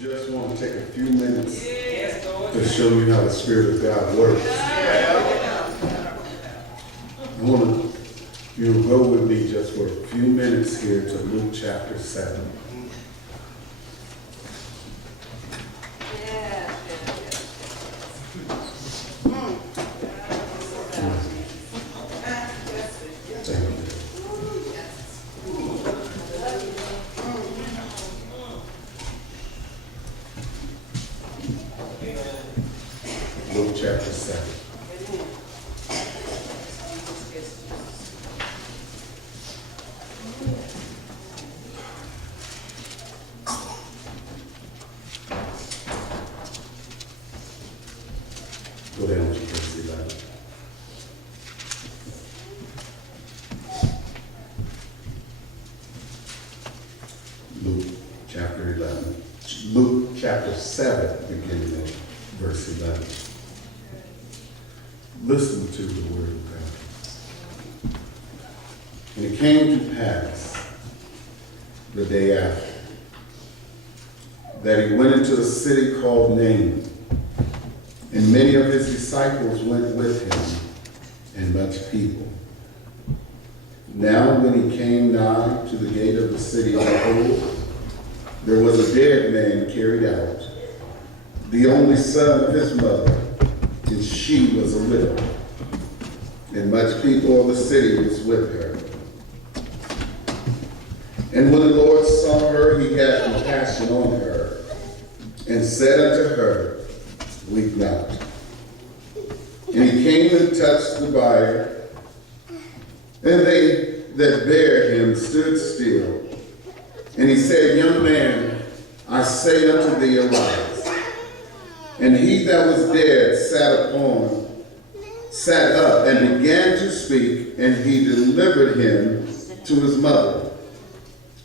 Just want to take a few minutes to show you how the Spirit of God works. I want you'll go with me just for a few minutes here to Luke chapter 7. Luke chapter 7. Go down to verse 11. Luke chapter 11. Luke chapter 7, beginning at verse 11. Listen to the word of God. And it came to pass the day after that he went into a city called Nain, and many of his disciples went with him, and much people. Now when he came nigh to the gate of the city, behold, there was a dead man carried out, the only son of his mother, and she was a widow, and much people of the city was with her. And when the Lord saw her, he had compassion on her, and said unto her, Weep not. And he came and touched the bier, and they that bare him stood still. And he said, Young man, I say unto thee, arise. And he that was dead sat up and began to speak, and he delivered him to his mother.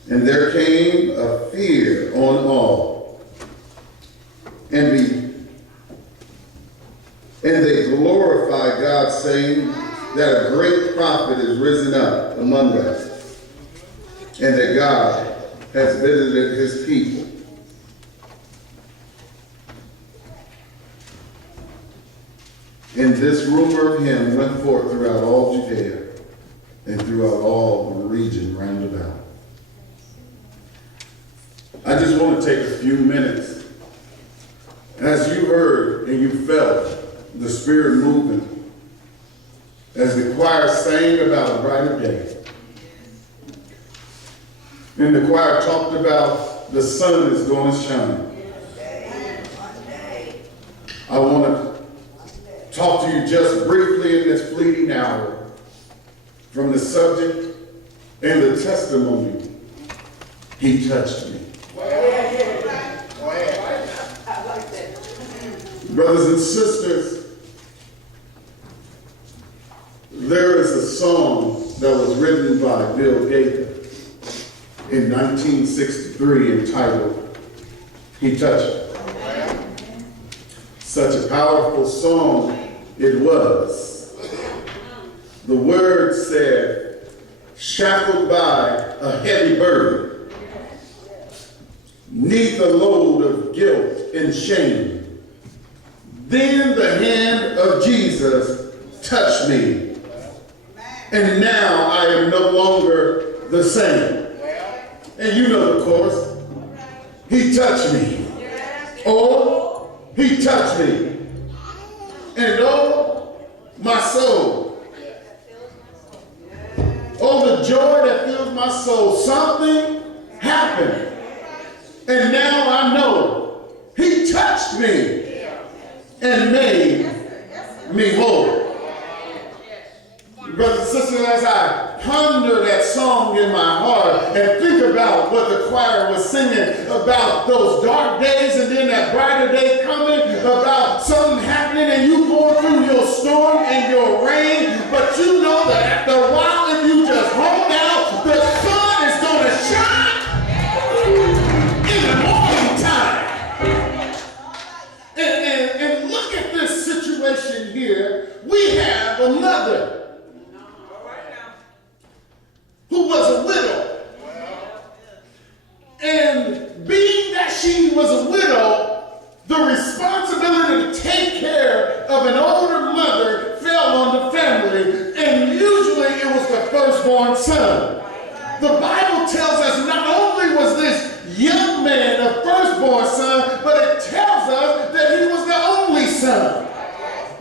And there came a fear on all, and they glorified God, saying that a great prophet is risen up among us, and that God has visited his people. And this rumor of him went forth throughout all Judea and throughout all the region round about. I just want to take a few minutes. As you heard and you felt the Spirit moving, as the choir sang about a brighter day, and the choir talked about the sun is going to shine, I want to talk to you just briefly in this fleeting hour from the subject and the testimony. He touched me. Brothers and sisters, there is a song that was written by Bill Gaither in 1963 entitled, He Touched Me. Such a powerful song it was. The words said, shackled by a heavy burden, neath a load of guilt and shame, then the hand of Jesus touched me, and now I am no longer the same. And you know the chorus. He touched me. Oh, he touched me. And oh, my soul. Oh, the joy that fills my soul. Something happened. And now I know he touched me and made me whole. Brothers and sisters, as I ponder that song in my heart and think about what the choir was singing about those dark days and then that brighter day coming, about something happening and you going through your storm and your rain, but you know that after a while, if you just hold out, the sun is going to shine in the morning time. And look at this situation here. We have a mother who was a widow. And being that she was a widow, the responsibility to take care of an older mother fell on the family, and usually it was the firstborn son. The Bible tells us not only was this young man a firstborn son, but it tells us that he was the only son.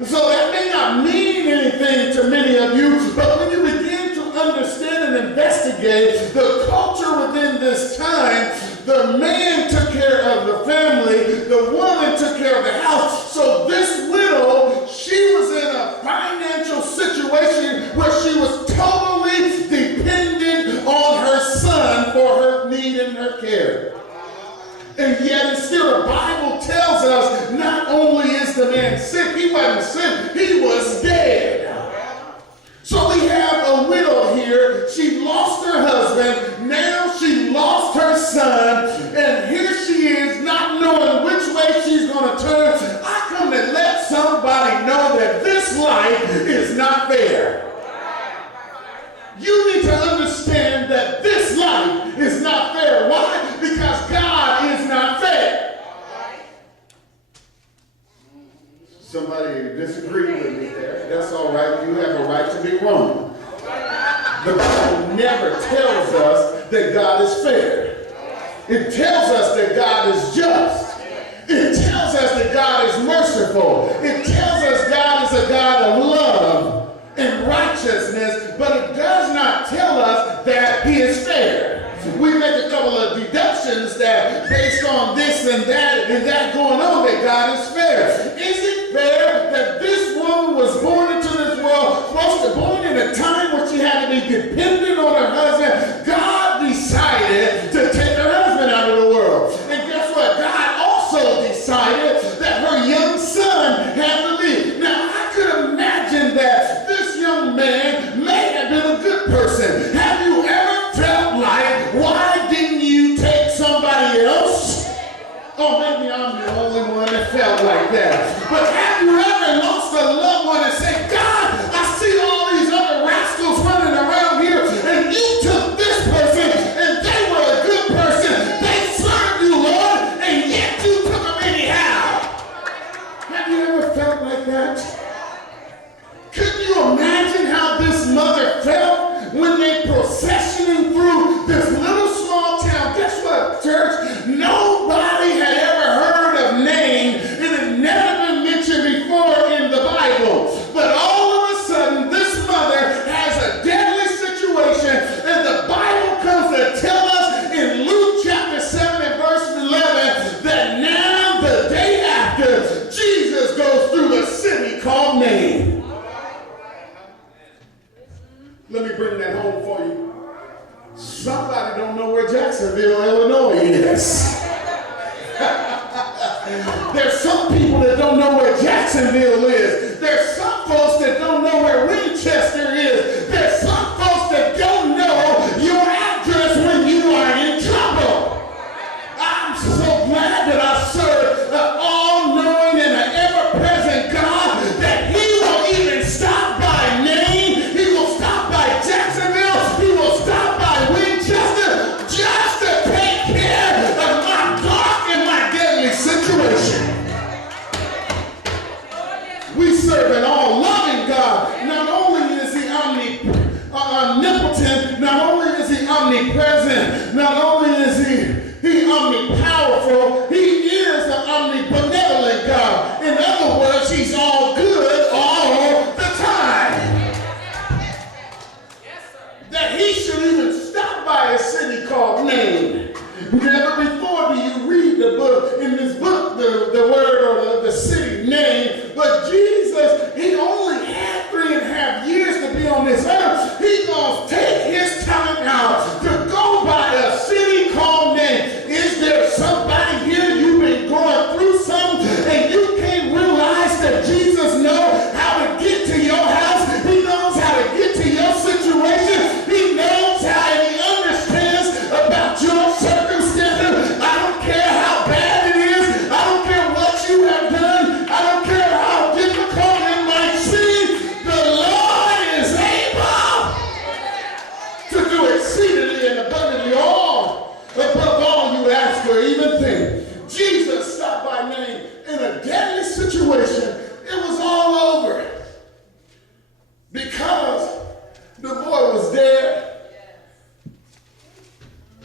So that may not mean anything to many of you, but when you begin to understand and investigate the culture within this time, the man took care of the family, the woman took care of the house. So this widow, she was in a financial situation where she was totally dependent on her son for her need and her care. And yet and still the Bible tells us not only is the man sick, he wasn't sick, he was dead. So we have a widow here. She lost her husband. Now she lost her son. And here she is not knowing which way she's going to turn. I come to let somebody know that this life is not fair. You need to understand that this life is not fair. Why? Because God is not fair. Somebody disagreed with me there. That's all right. You have a right to be wrong. The Bible never tells us that God is fair. It tells us that God is just. It tells us that God is merciful. It tells us God is a God of love and righteousness, but it does not tell us that he is fair. We make a couple of deductions that based on this and that going on, that God is fair. Is it fair that this woman was born into this world, born in a time when she had to be dependent on her husband? God decided to take her husband out of the world. And guess what? God also decided that her young son had to leave. Now, I could imagine that this young man may have been a good person. Have you ever felt like, why didn't you take somebody else? Oh, maybe I'm the only one that felt like that. But have you ever lost a loved one and said, God, I see all these other rascals running around here, and you took this person, and they were a good person. They served you, Lord, and yet you took them anyhow. Have you ever felt like that? Could you imagine how this mother felt when they processioning through this little small town? Guess what, church? Nobody had ever heard of Nain. It had never been mentioned before in the Bible. But all of a sudden, this mother has a deadly situation, and the Bible comes to tell us in Luke chapter 7 and verse 11 that now the day after, Jesus goes through the city called Nain. Let me bring that home for you. Somebody don't know where Jacksonville, Illinois is. There's some people that don't know where Jacksonville is. There's some folks that don't know where Winchester is. There's some folks that don't know your address when you are in trouble. I'm so glad that I serve an all-knowing and an ever-present God that he will even stop by Nain. He will stop by Jacksonville. He will stop by Winchester just to take care of my dark and my deadly situation. We serve an all-loving God. Not only is he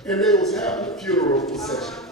and they was having a funeral procession.